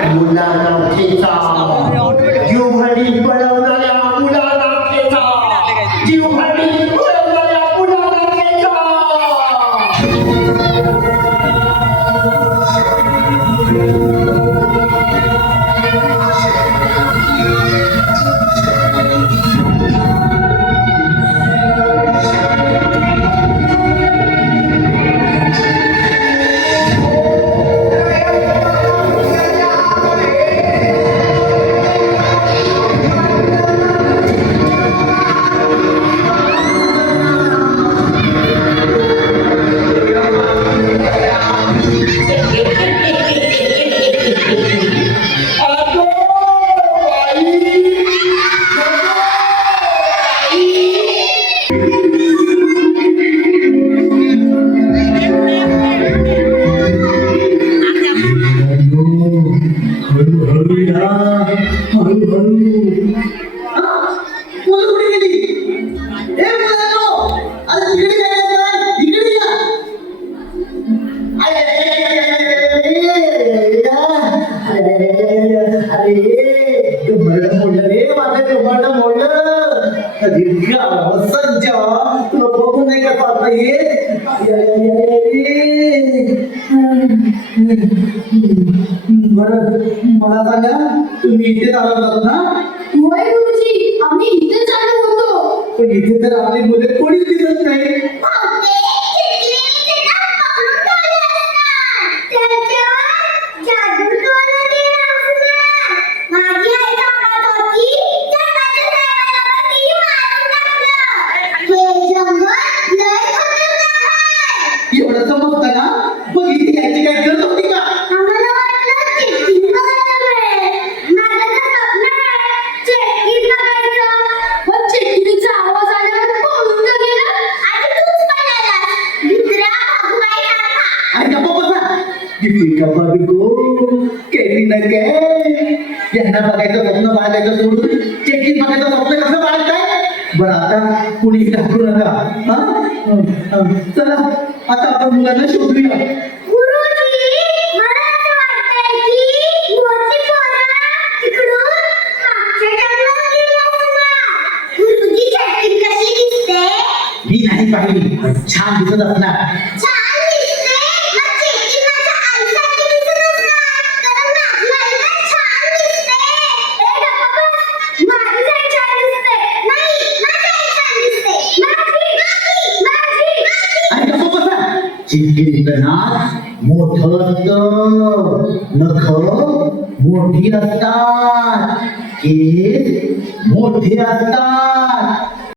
मुलांना खेचा जीवघाणी पळवणाऱ्या मुलांना खेचा जीवघाणी पळवणाऱ्या मुलांना खेचा मला सांगा तुम्ही इथे चालवतात ना? होय गुरुजी, आम्ही इथे चालू होतो. पण इथे तर आपली मुले कोणीच दिसत नाही. एवढं समजतं ना? मग इथे याची काय गरज होती का? यांना बघायचं स्वप्न बाळगायचं सोडून चेकिंग बघायचं स्वप्न कसं बाळगताय? बरं आता कुणी घाबरू नका. चला आता आपण मुलांना शोधूया. मी नाही पाहिली, छान दिसत असणार. चिमणीचं नाक मोठं असतं, नख मोठी असतात, केस मोठे असतात.